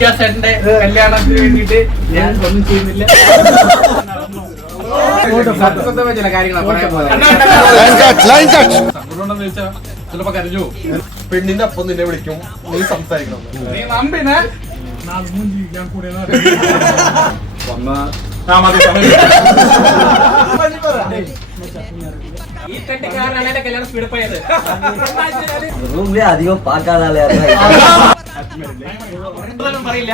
ചേട്ടന്റെ കല്യാണത്തിന് വേണ്ടിട്ട് ഞാൻ ഒന്നും ചെയ്യുന്നില്ല. സത്യസന്ധമായ ചില കാര്യങ്ങളാണ് പറയാൻ വെച്ചാൽ ചിലപ്പോ കരഞ്ഞു. പെണ്ണിന്റെ അപ്പം നിന്നെ വിളിക്കും, നീ സംസാരിക്കണം. നീ നമ്പിനെ ഈ കെട്ടിക്കാരനാണ് എന്റെ കല്യാണം സ്പീഡപ്പായത്. അധികം പാക്കാതെ പറയില്ല.